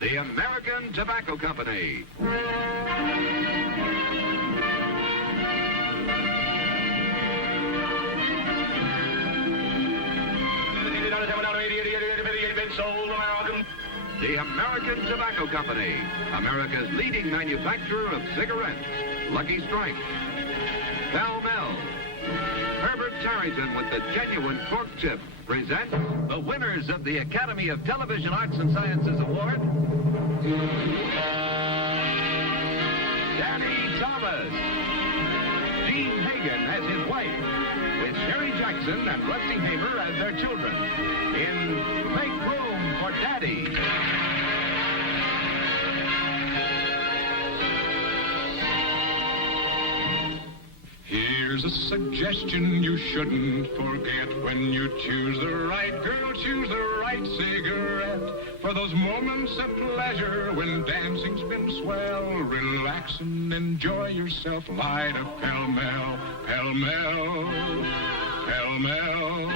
The American Tobacco Company. The American Tobacco Company, America's leading manufacturer of cigarettes. Lucky Strike, Pall Mall. Herbert Tarrington with the genuine cork tip presents the winners of the Academy of Television Arts and Sciences Award. Danny Thomas. Gene Hagen as his wife, with Sherry Jackson and Rusty Haber as their children, in Make Room for Daddy. Here's a suggestion you shouldn't forget. When you choose the right girl, choose the right cigarette. For those moments of pleasure when dancing's been swell, relax and enjoy yourself. Light a Pall Mall, Pall Mall, Pall Mall.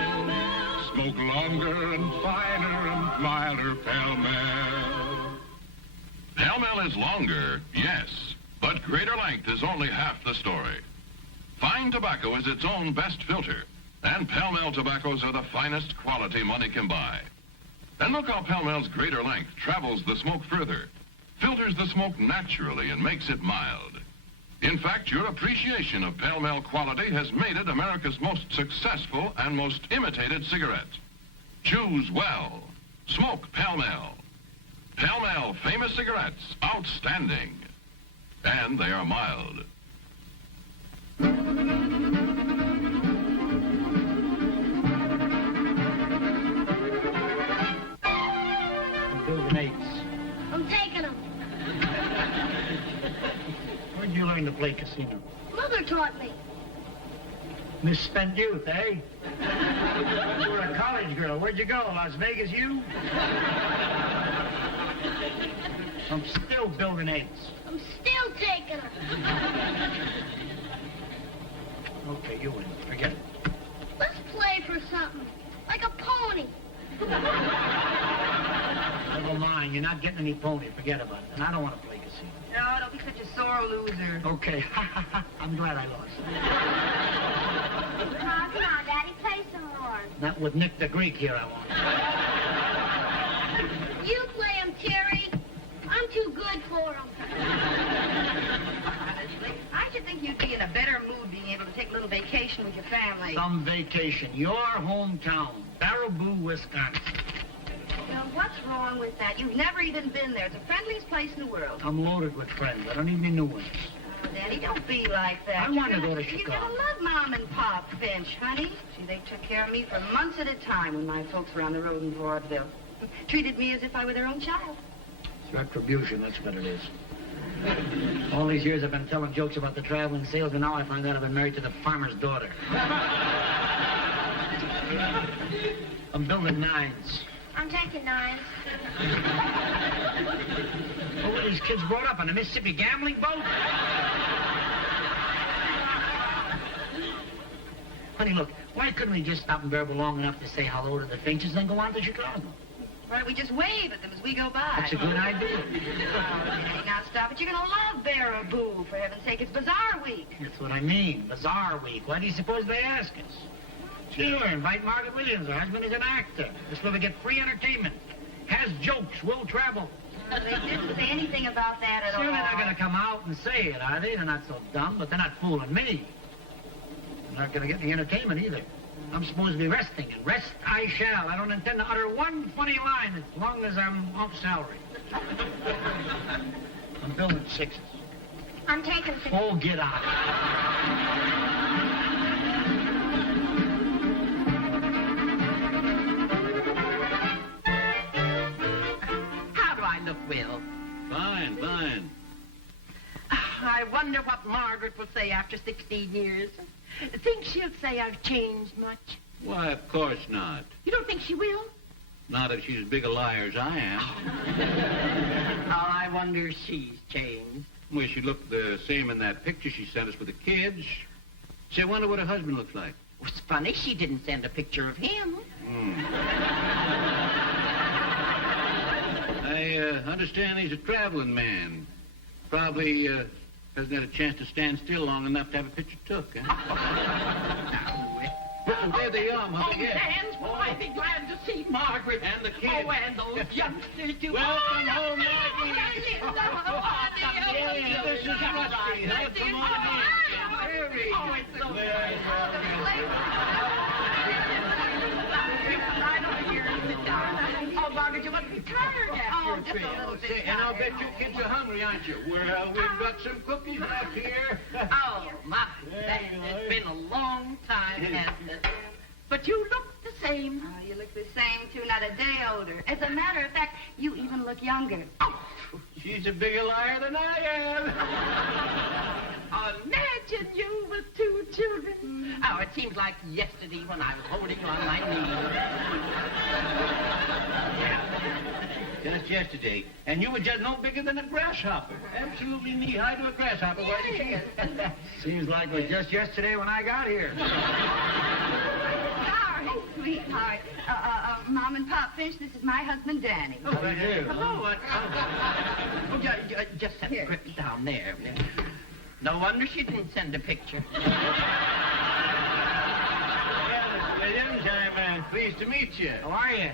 Smoke longer and finer and milder, Pall Mall. Pall Mall is longer, yes, but greater length is only half the story. Fine tobacco is its own best filter, and Pall Mall tobaccos are the finest quality money can buy. And look how Pall Mall's greater length travels the smoke further, filters the smoke naturally and makes it mild. In fact, your appreciation of Pall Mall quality has made it America's most successful and most imitated cigarette. Choose well. Smoke Pall Mall. Pall Mall famous cigarettes, outstanding. And they are mild. Building eights. I'm taking them. Where'd you learn to play casino? Mother taught me. Misspent youth, eh? You were a college girl. Where'd you go? Las Vegas, you? I'm still building eights. I'm still taking them. Okay, you win. Forget it. Let's play for something. Like a pony. Never mind. You're not getting any pony. Forget about it. And I don't want to play casino. No, don't be such a sore loser. Okay. I'm glad I lost. Come on, Daddy. Play some more. Not with Nick the Greek here, I want. You play him, Terry. I'm too good for him. Honestly, I should think you'd be in a better mood being able to take a little vacation with your family. Some vacation. Your hometown. Baraboo, Wisconsin. Now, what's wrong with that? You've never even been there. It's the friendliest place in the world. I'm loaded with friends. I don't need any new ones. Oh, Daddy, don't be like that. I want to go to You're Chicago. gonna love Mom and Pop Finch, honey. See, they took care of me for months at a time when my folks were on the road in vaudeville. Treated me as if I were their own child. It's retribution, that's what it is. All these years I've been telling jokes about the traveling salesman. Now I find out I've been married to the farmer's daughter. I'm building nines. I'm taking 9s. What were these kids brought up on a Mississippi gambling boat? Honey, look, why couldn't we just stop in Baraboo long enough to say hello to the Finches and then go on to Chicago? Why don't we just wave at them as we go by? That's a good idea. Oh, Daddy, now stop it. You're gonna love Baraboo. For heaven's sake, it's Bazaar Week. That's what I mean, Bazaar Week. Why do you suppose they ask us? Sure, invite Margaret Williams. Her husband is an actor. This way we get free entertainment. Has jokes, will travel. They didn't say anything about that at all. Sure, they're not going to come out and say it, are they? They're not so dumb, but they're not fooling me. I'm not going to get any entertainment either. I'm supposed to be resting, and rest I shall. I don't intend to utter one funny line as long as I'm off salary. I'm building 6s. I'm taking 6. Oh, get out. How do I look, Will? Fine, fine. I wonder what Margaret will say after 16 years. Think she'll say I've changed much? Why, of course not. You don't think she will? Not if she's as big a liar as I am. How I wonder if she's changed. Well, she looked the same in that picture she sent us with the kids. Say, I wonder what her husband looks like. It's funny she didn't send a picture of him. I I understand he's a traveling man. Probably hasn't had a chance to stand still long enough to have a picture took, huh? Oh, there they are, Mother. Oh, Sans, will I be glad to see Margaret. And the kids. Oh, and those youngsters, too. Welcome home, Maggie. Yeah, this is Rusty. Welcome home, Mary. Oh, it's so Well, Oh, Margaret, you must be tired after a trip. And I'll bet you kids are hungry, aren't you? Well, we've got some cookies back here. Oh, my goodness, it's been a long time, hasn't it? But you look the same. Oh, you look the same, too, not a day older. As a matter of fact, you even look younger. Oh, She's a bigger liar than I am. imagine you with 2 children. Oh, it seems like yesterday when I was holding you on my knee. Just yesterday. And you were just no bigger than a grasshopper. Absolutely knee-high to a grasshopper, wasn't she? Seems like it was just yesterday when I got here. Sorry, sweetheart. Mom and Pop Fish, this is my husband, Danny. How do you do? Just set the grip down there. No wonder she didn't send a picture. I'm pleased to meet you. How are you?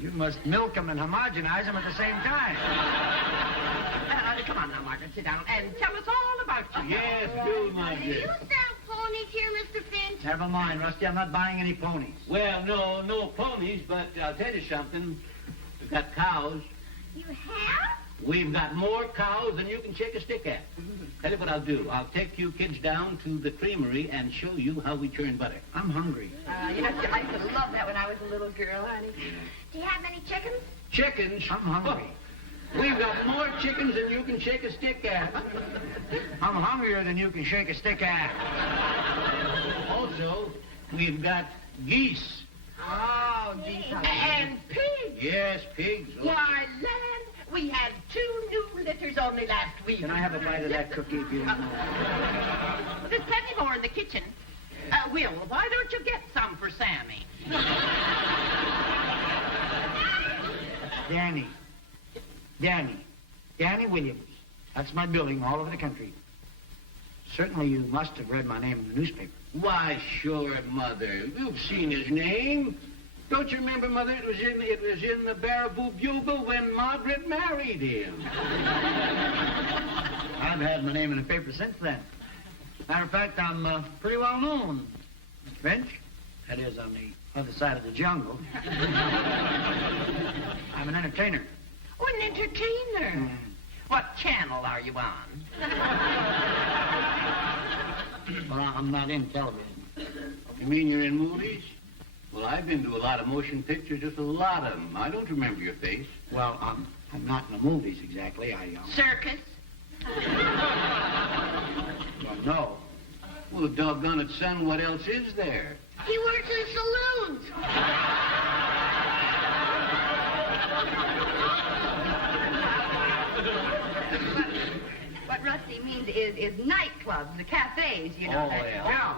You must milk them and homogenize them at the same time. Come on now, Margaret, sit down and tell us all about you. Yes, do, Do Margaret. you sell ponies here, Mr. Finch? Never mind, Rusty. I'm not buying any ponies. Well, no ponies, but I'll tell you something. We've got cows. You have? We've got more cows than you can shake a stick at. Tell you what I'll do. I'll take you kids down to the creamery and show you how we churn butter. I'm hungry. I used to love that when I was a little girl, honey. Do you have any chickens? Chickens? I'm hungry. Oh, we've got more chickens than you can shake a stick at. I'm hungrier than you can shake a stick at. Also, we've got geese. Oh, geez. And pigs. Yes, pigs. Oh. Why, land, we had 2 new litters only last week. Can I have a bite of that cookie if you don't mind? There's plenty more in the kitchen. Will, why don't you get some for Sammy? Danny Williams. That's my billing all over the country. Certainly you must have read my name in the newspaper. Why, sure, Mother. You've seen his name. Don't you remember, Mother? It was in the Baraboo Bugle when Margaret married him. I've had my name in the paper since then. Matter of fact, I'm pretty well known, Mr. Finch. That is, on the other side of the jungle. I'm an entertainer. Oh, an entertainer. What channel are you on? Well, I'm not in television. You mean you're in movies? Well, I've been to a lot of motion pictures, just a lot of them. I don't remember your face. Well, I'm not in the movies exactly. Circus? Well, no. Well, doggone it, son, what else is there? He works in saloons. What Rusty means is nightclubs, the cafes, you know. Yeah.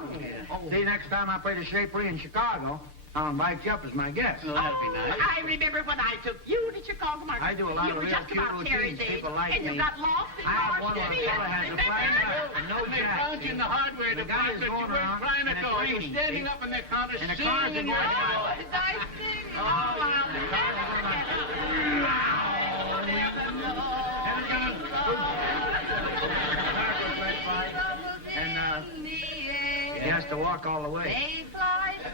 See, next time I play the Shapery in Chicago, I'll invite you up as my guest. Well, that'd be nice. I remember when I took you to Chicago Market. I do a lot you of were real just cute about Terry's routines. age, People like and me. you got lost in I have one where a Washington. fella has a flag and no They jack. found you in the hardware The guy department. is You going weren't around trying to and go. it's You were raining, standing see? up in their counter And the singing. cars are going by. Oh, nice singing. Oh, I'll never And he has to walk all the way. They fly so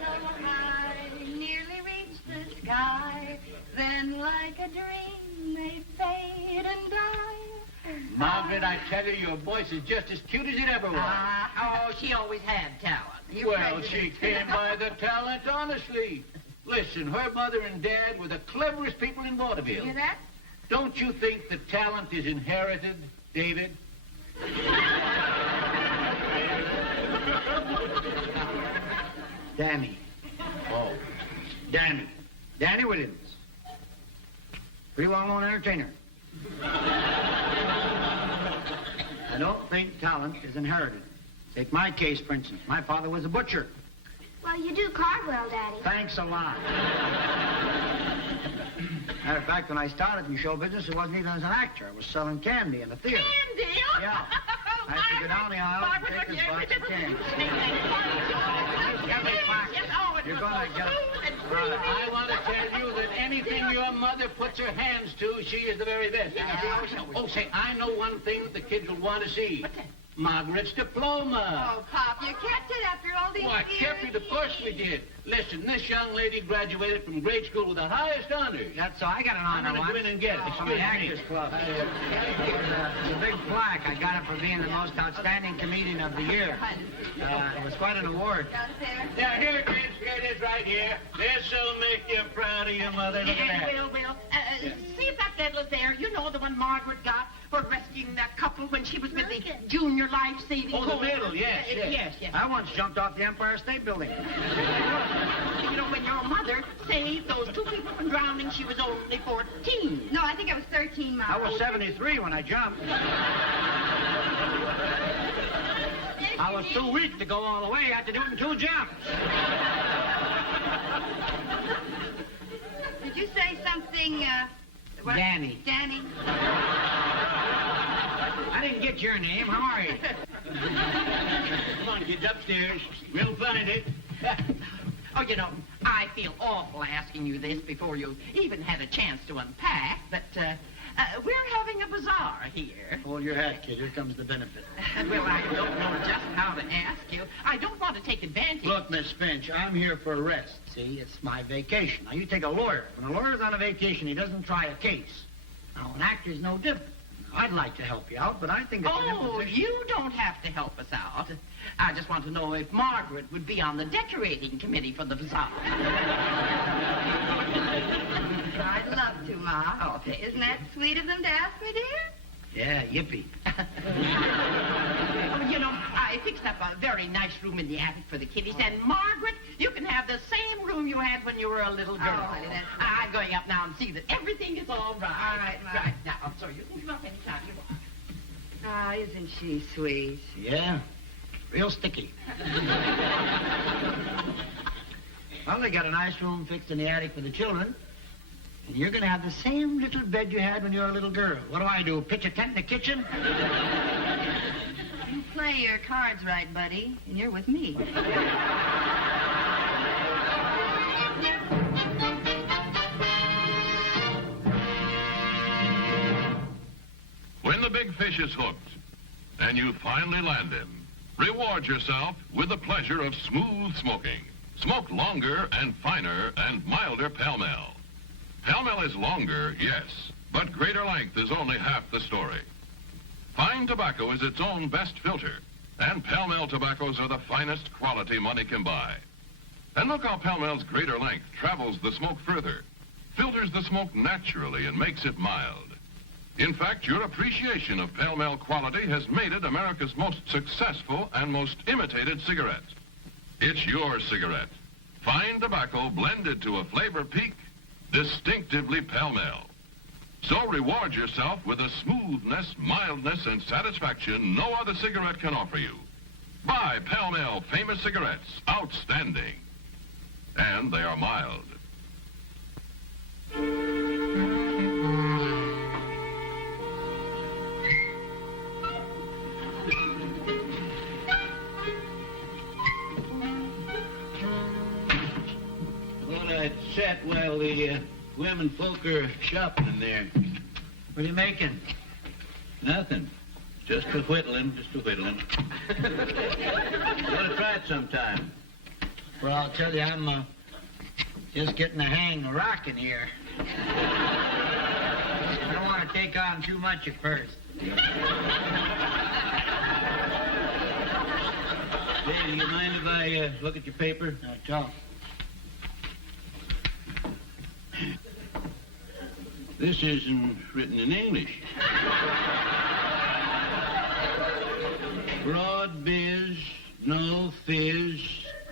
high, nearly reach the sky. Then, like a dream, they fade and die. Margaret, I tell you, your voice is just as cute as it ever was. Oh, she always had talent. Well, she came by the talent, honestly. Listen, her mother and dad were the cleverest people in vaudeville. Hear that? Don't you think the talent is inherited, David? Danny. Oh. Danny Williams. Pretty well-known entertainer. I don't think talent is inherited. Take my case, for instance. My father was a butcher. Well, you do carve well, Daddy. Thanks a lot. Matter of fact, when I started in show business, it wasn't even as an actor. I was selling candy in the theater. Candy? Yeah. I had to go down the aisle and take this box of candy. You're going to get it. I want to tell you that anything your mother puts her hands to, she is the very best. Oh, say, I know one thing that the kids will want to see. What's that? Margaret's diploma. Oh, Pop, you kept it after all these Why, years. kept it, of course we did. Listen, this young lady graduated from grade school with the highest honors. That's so. I got an honor I'm going to once. go in and get it. From the Excuse me. Actors Club. It's a big plaque. I got it for being the most outstanding comedian of the year. It was quite an award. Got it there? Yeah, here it is. Here it is right here. This'll make you proud of your mother. Look at that. Will. See if that medal's there. You know, the one Margaret got for rescuing that couple when she was with the Junior Life Saving Oh, the Corps. medal, yes, yes. Yes. I once jumped off the Empire State Building. You know, when your mother saved those two people from drowning, she was only 14. No, I think I was 13, Mom. I was 73 when I jumped. I was too weak to go all the way. I had to do it in 2 jumps. Did you say something, what? Danny. Danny? I didn't get your name. How are you? Come on, kids, upstairs. We'll find it. Oh, you know, I feel awful asking you this before you even had a chance to unpack, but we're having a bazaar here. Hold your hat, kid. Here comes the benefit. Well, I don't know just how to ask you. I don't want to take advantage. Look, Miss Finch, I'm here for a rest. See, it's my vacation. Now, you take a lawyer. When a lawyer's on a vacation, he doesn't try a case. Now, an actor's no different. I'd like to help you out, but I think it's an Oh, imposition. you don't have to help us out. I just want to know if Margaret would be on the decorating committee for the bazaar. I'd love to, Ma. Oh, okay. Isn't that sweet of them to ask me, dear? Yeah, yippee. Oh, you know, I fixed up a very nice room in the attic for the kiddies, and Margaret, you can have the same room you had when you were a little girl. Oh, honey, that's I'm going up now and see that everything is all right. All right, Ma. Right, now, so you can come up anytime you want. Oh, isn't she sweet? Yeah, real sticky. Well, they got a nice room fixed in the attic for the children. And you're going to have the same little bed you had when you were a little girl. What do? Pitch a tent in the kitchen? You play your cards right, buddy, and you're with me. When the big fish is hooked and you finally land him, reward yourself with the pleasure of smooth smoking. Smoke longer and finer and milder Pall Mall. Pall Mall is longer, yes, but greater length is only half the story. Fine tobacco is its own best filter, and Pall Mall tobaccos are the finest quality money can buy. And look how Pall Mall's greater length travels the smoke further, filters the smoke naturally and makes it mild. In fact, your appreciation of Pall Mall quality has made it America's most successful and most imitated cigarette. It's your cigarette. Fine tobacco blended to a flavor peak, distinctively Pall Mall. So reward yourself with a smoothness, mildness, and satisfaction no other cigarette can offer you. Buy Pall Mall famous cigarettes, outstanding. And they are mild. I'd set while the women folk are shopping in there. What are you making? Nothing. Just a whittling, just a whittling. You want to try it sometime? Well, I'll tell you, I'm just getting the hang of rocking here. I don't want to take on too much at first. Hey, do you mind if I look at your paper? Now, talk. This isn't written in English. Broad biz, no fizz,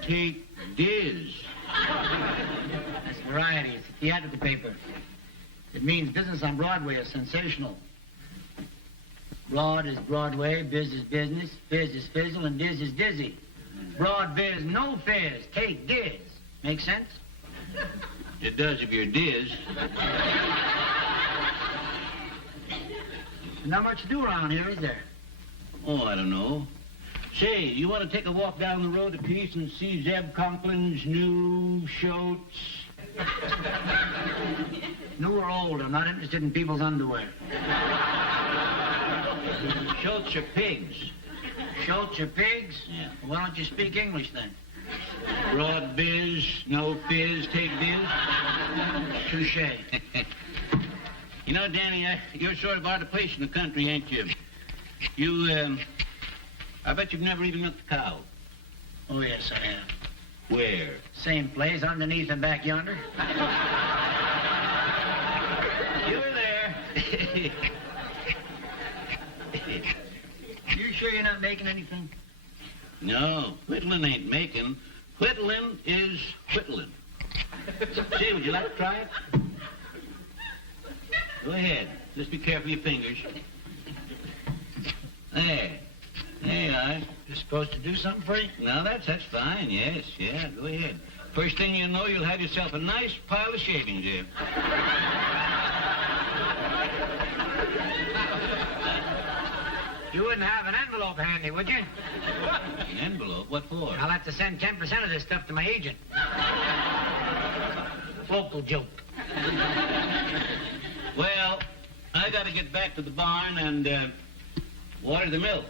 take diz. That's variety. It's a theatrical paper. It means business on Broadway is sensational. Broad is Broadway, biz is business, fizz is fizzle, and diz is dizzy. Broad biz, no fizz, take diz. Make sense? It does if you're Diz. Not much to do around here, is there? Oh, I don't know. Say, you want to take a walk down the road a piece and see Zeb Conklin's new Schultz? New or old, I'm not interested in people's underwear. Schultz are pigs. Schultz are pigs? Yeah. Well, why don't you speak English then? Broad biz, no fizz, take biz. Touché. You know, Danny, you're sort of out of place in the country, ain't you? You, I bet you've never even met the cow. Oh, yes, I have. Where? Same place, underneath and back yonder. You were there. You sure you're not making anything? No, whittling ain't making. Whittling is whittling. Say, would you like to try it? Go ahead. Just be careful of your fingers. There. There you are. You're supposed to do something for you? Now, that's fine. Yes, yeah, go ahead. First thing you know, you'll have yourself a nice pile of shavings here. You wouldn't have an envelope handy, would you? An envelope? What for? I'll have to send 10% of this stuff to my agent. Local joke. Well, I got to get back to the barn and water the milk.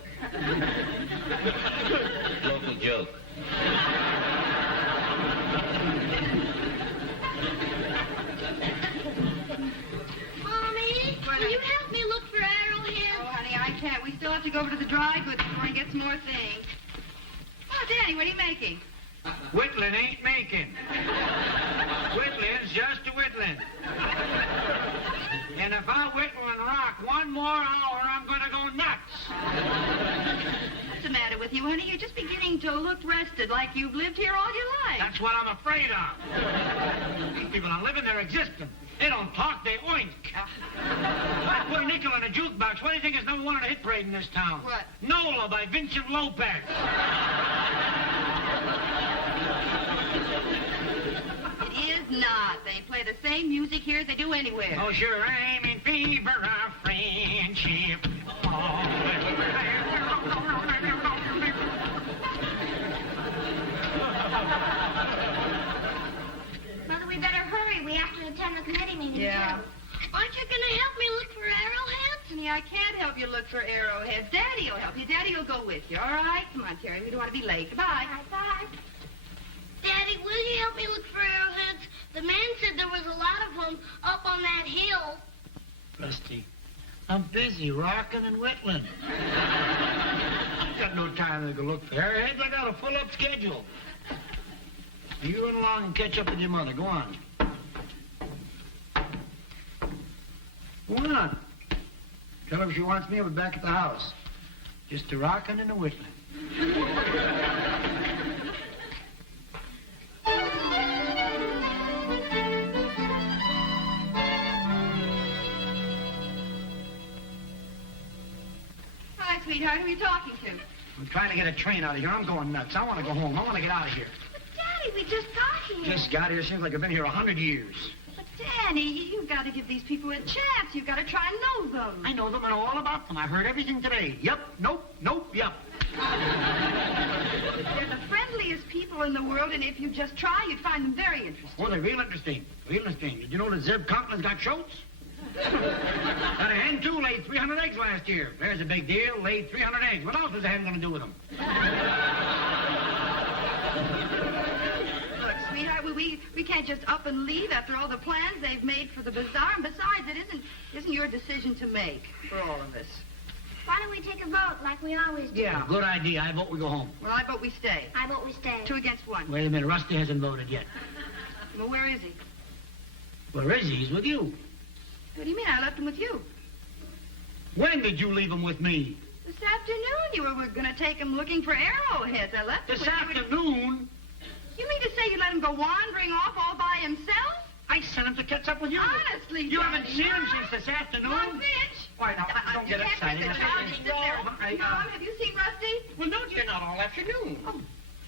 Local joke. Mommy, will you help me look for arrowheads? Oh, honey, I can't. We still have to go over to the dry goods before he gets more things. Oh, Danny, what are you making? Whittling ain't making. Whittling's just a whittling. And if I whittle and rock one more hour, I'm going to go nuts. What's the matter with you, honey? You're just beginning to look rested, like you've lived here all your life. That's what I'm afraid of. These people are living their existence. They don't talk, they oink. I put a nickel in a jukebox. What do you think is number one on the hit parade in this town? What? Nola by Vincent Lopez. It is not. They play the same music here as they do anywhere. Oh, sure, I'm in fever of friendship. Mother, we better hurry. We have to attend the committee meeting, Yeah. too. Aren't you going to help me look for arrowheads? Honey, I can't help you look for arrowheads. Daddy will help you. Daddy will go with you, all right? Come on, Terry. We don't want to be late. Goodbye. Bye. Daddy, will you help me look for arrowheads? The man said there was a lot of them up on that hill. Rusty, I'm busy rocking and whittling. I've got no time to go look for arrowheads. I got a full-up schedule. You run along and catch up with your mother. Go on. Go on. Tell her if she wants me, I'll be back at the house. Just a rocking and a whittling. Hi, sweetheart. Who are you talking to? I'm trying to get a train out of here. I'm going nuts. I want to go home. I want to get out of here. But, Daddy, we just got here. Just got here. Seems like I've been here 100 years. But, Danny, you've got to give these people a chance. You've got to try and know them. I know them. I know all about them. I've heard everything today. Yep, nope, yep. They're the friendliest people in the world, and if you just try, you'd find them very interesting. Oh, they're real interesting. Real interesting. Did you know that Zeb Conklin's got Schultz? Got a hen, too, laid 300 eggs last year. There's a big deal. Laid 300 eggs. What else was the hen going to do with them? Look, sweetheart, we can't just up and leave after all the plans they've made for the bazaar. And besides, it isn't your decision to make for all of us. Why don't we take a vote like we always do? Yeah, good idea. I vote we go home. Well, I vote we stay. I vote we stay. 2 against 1. Wait a minute. Rusty hasn't voted yet. Well, where is he? Where is he? He's with you. What do you mean? I left him with you. When did you leave him with me? This afternoon, you were going to take him looking for arrowheads. I left him This with you. afternoon? You mean to say you let him go wandering off all by himself? I sent him to catch up with you. Honestly, You haven't Daddy, seen him Mom. since this afternoon? Mom, bitch. Why, now, don't get You can't excited. make the child just sit there. Mom, have you seen Rusty? Well, no, you're not all afternoon.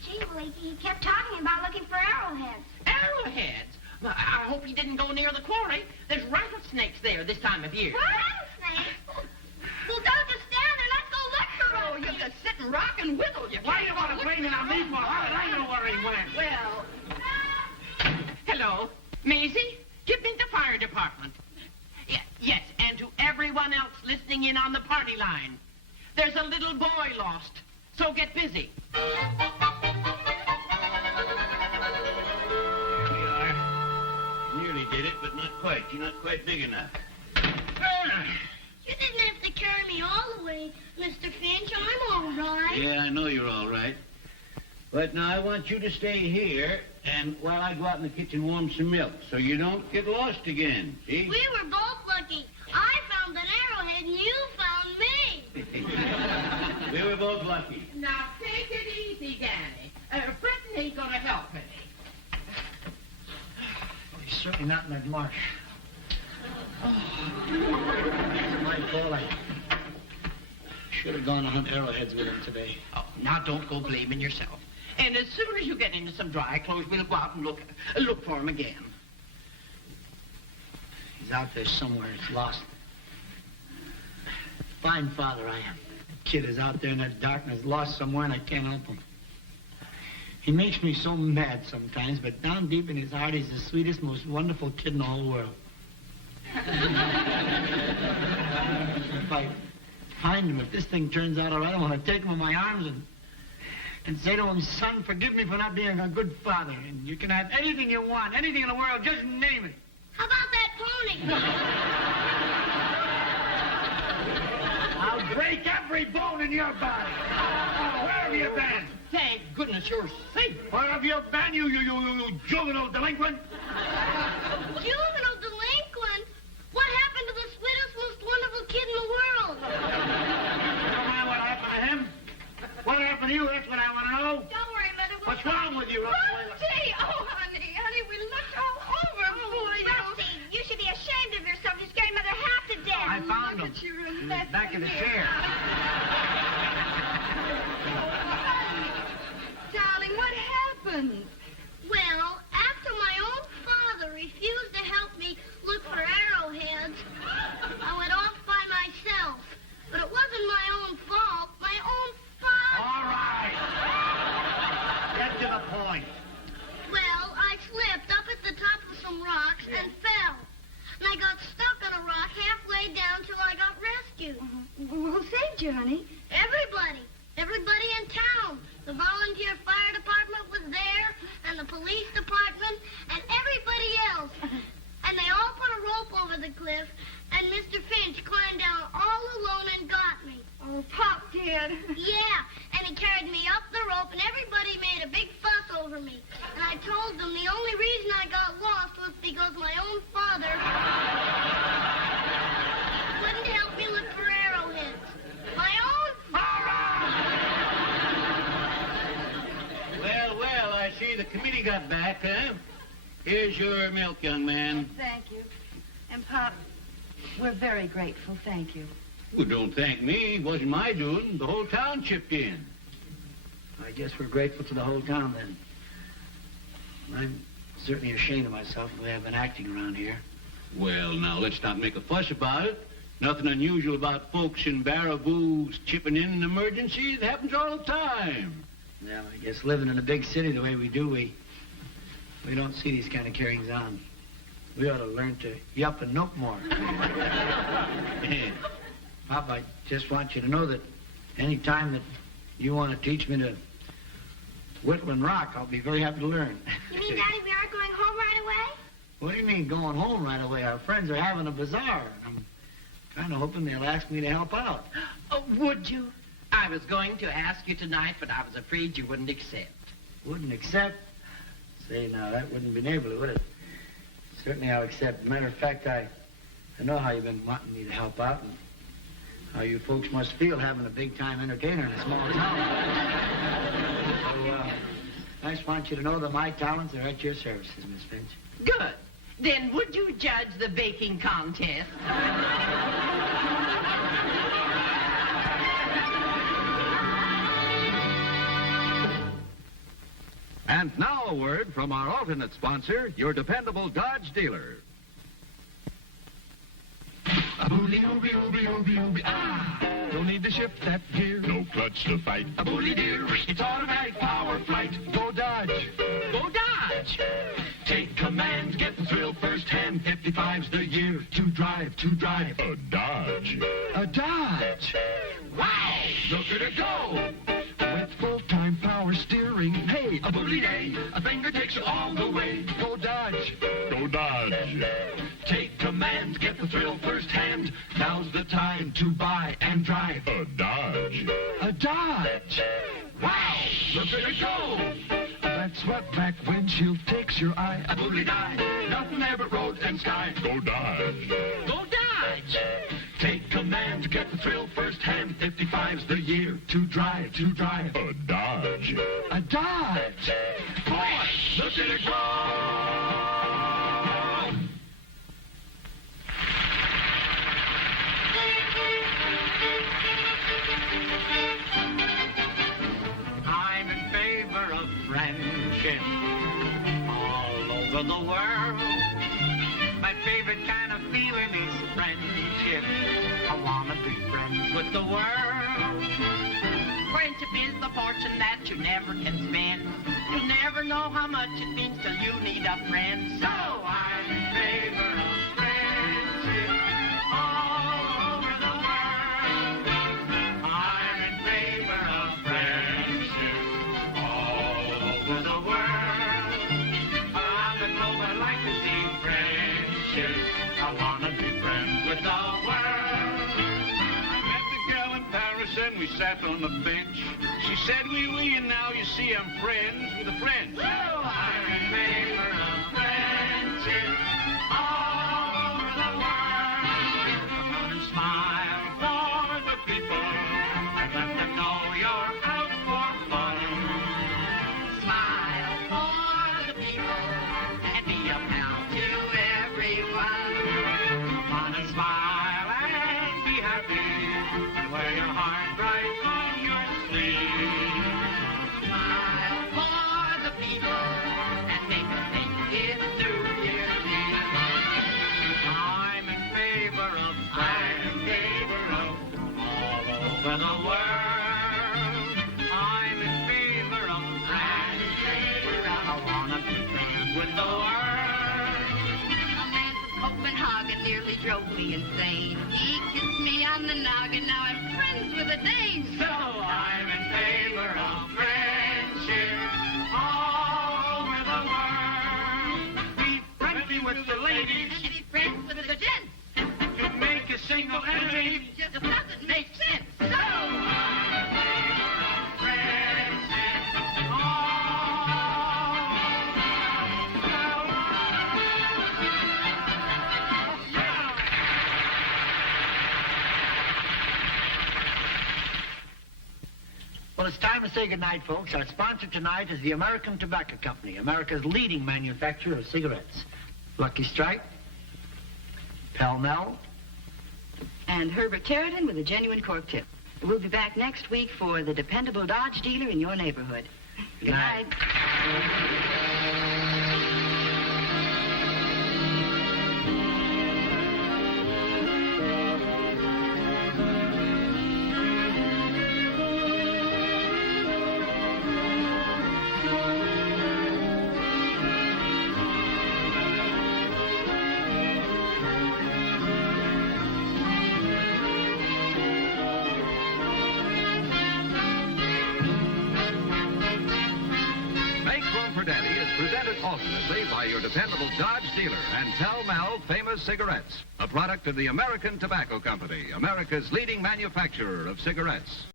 Gee, Leaky, he kept talking about looking for arrowheads. Arrowheads? I hope he didn't go near the quarry. There's rattlesnakes there this time of year. Rattlesnakes? Well, don't just stand there. Let's go look for them. Oh, you just sit and rock and whittle. Why do you want to blame it on me for? How did I know where he went? Well, hello, Maisie, give me the fire department. Yes, and to everyone else listening in on the party line. There's a little boy lost, so get busy. Here we are. Nearly did it, but not quite. You're not quite big enough. You didn't have to carry me all the way, Mr. Finch. I'm all right. Yeah, I know you're all right. But now I want you to stay here, and while I go out in the kitchen warm some milk, so you don't get lost again, see? We were both lucky. I found an arrowhead and you found me. We were both lucky. Now, take it easy, Danny. Britton ain't gonna help any. Well, he's certainly not in that marsh. It's my fault. I should have gone to hunt arrowheads with him today. Oh, now don't go blaming yourself. And as soon as you get into some dry clothes, we'll go out and look for him again. He's out there somewhere. He's lost. Fine father I am. The kid is out there in that darkness, lost somewhere, and I can't help him. He makes me so mad sometimes, but down deep in his heart, he's the sweetest, most wonderful kid in the whole world. If I find him, if this thing turns out all right, I want to take him in my arms and say to him, son, forgive me for not being a good father. And you can have anything you want, anything in the world, just name it. How about that pony? I'll break every bone in your body. Where have you been? Thank goodness you're safe. Where have you been, you juvenile delinquent? Juvenile delinquent? What happened to the sweetest, most wonderful kid in the world? Don't mind what happened to him. What happened to you? That's what I want to know. Don't worry, Mother. What's wrong with you? Rusty! Oh, honey, we looked all over for you. Rusty, you should be ashamed of yourself. You scared Mother half to death. I found him. He He was back in the chair. Darling, what happened? Well, after my own father refused to help me look for arrowheads, I went off by myself. But it wasn't my own fault. My own father. All right. Get to the point. Well, I slipped up at the top of some rocks and fell. And I got stuck on a rock halfway down till I got rescued. Who saved you, honey? Everybody. Everybody in town. The volunteer fire department was there, and the police department, and everybody else. And they all put a rope over the cliff, and Mr. Finch climbed down all alone and got me. Oh, Pop did. Yeah, and he carried me up the rope, and everybody made a big fuss over me. And I told them the only reason I got lost was because my own father wouldn't help me look for arrowheads. My own father! Well, I see the committee got back, huh? Here's your milk, young man. Thank you. And, Pop, we're very grateful. Thank you. Well, don't thank me. It wasn't my doing. The whole town chipped in. I guess we're grateful to the whole town, then. I'm certainly ashamed of myself the way I've been acting around here. Well, now, let's not make a fuss about it. Nothing unusual about folks in Baraboo's chipping in an emergency. It happens all the time. Yeah, I guess living in a big city the way we do, we don't see these kind of carryings on. We ought to learn to yup and nope more. Pop, I just want you to know that any time that you want to teach me to whittle and rock, I'll be very happy to learn. You mean, Daddy, we aren't going home right away? What do you mean going home right away? Our friends are having a bazaar. I'm kind of hoping they'll ask me to help out. Oh, would you? I was going to ask you tonight, but I was afraid you wouldn't accept. Wouldn't accept? Say, now, that wouldn't be neighborly, would it? Certainly I'll accept. Matter of fact, I know how you've been wanting me to help out and how you folks must feel having a big-time entertainer in a small town. So, I just want you to know that my talents are at your services, Miss Finch. Good. Then would you judge the baking contest? And now a word from our alternate sponsor, your dependable Dodge dealer. A booly, ooby, ooby, ooby, ooby, ah! Don't need to shift that gear. No clutch to fight. A booly dear, it's automatic power flight. Go Dodge. Go Dodge! Take command, get the thrill firsthand. 55's the year to drive, to drive. A Dodge. A Dodge! Wow! Look at it go! With full-time power steering, hey, a booly day. A finger takes you all the way. Go Dodge. Go Dodge. Take command, get the thrill firsthand. Now's the time to buy and drive. A Dodge. A Dodge. Wow! Look at it go! That's what back windshield takes your eye. A booly die. Nothing there but road and sky. Go Dodge. Go Dodge. Take command, get the thrill firsthand. 55's the year to drive, to drive. A Dodge. A Dodge. Boy, look at it go! I'm in favor of friendship all over the world. My favorite kind of feeling is friendship. I want to be friends with the world. Friendship is the fortune that you never can spend. You'll never know how much it means till you need a friend. So I'm in favor of friendship all over the world. I'm in favor of friendship all over the world. Around the globe I'd like to see friendship. I want to be friends with the world. I met the girl in Paris and we sat on the bench. She said, oui, oui, and now you see I'm friends with a friend. So I'm in favor of friendship all over the world. Come on and smile for the people and let them know you're out for fun. Smile for the people and be a pal to everyone. Come on and smile and be happy. Wear your heart right on your sleeve. Smile for the people and make them think it through dearly. I'm in favor of all over the world. I'm in favor of I wanna be friends with the world. A man from Copenhagen nearly drove me insane. He kissed me on the noggin, now I'm friends with a dame. So I'm in favor of friendship all over the world. Be friendly with the ladies. And be friends with the gents. To make a single enemy. Just doesn't make sense. So, Well, it's time to say goodnight, folks. Our sponsor tonight is the American Tobacco Company, America's leading manufacturer of cigarettes. Lucky Strike, Pell Mell, and Herbert Territon with a genuine cork tip. We'll be back next week for the dependable Dodge dealer in your neighborhood. Good night. Alternately by your dependable Dodge dealer and Pell Mell Famous Cigarettes, a product of the American Tobacco Company, America's leading manufacturer of cigarettes.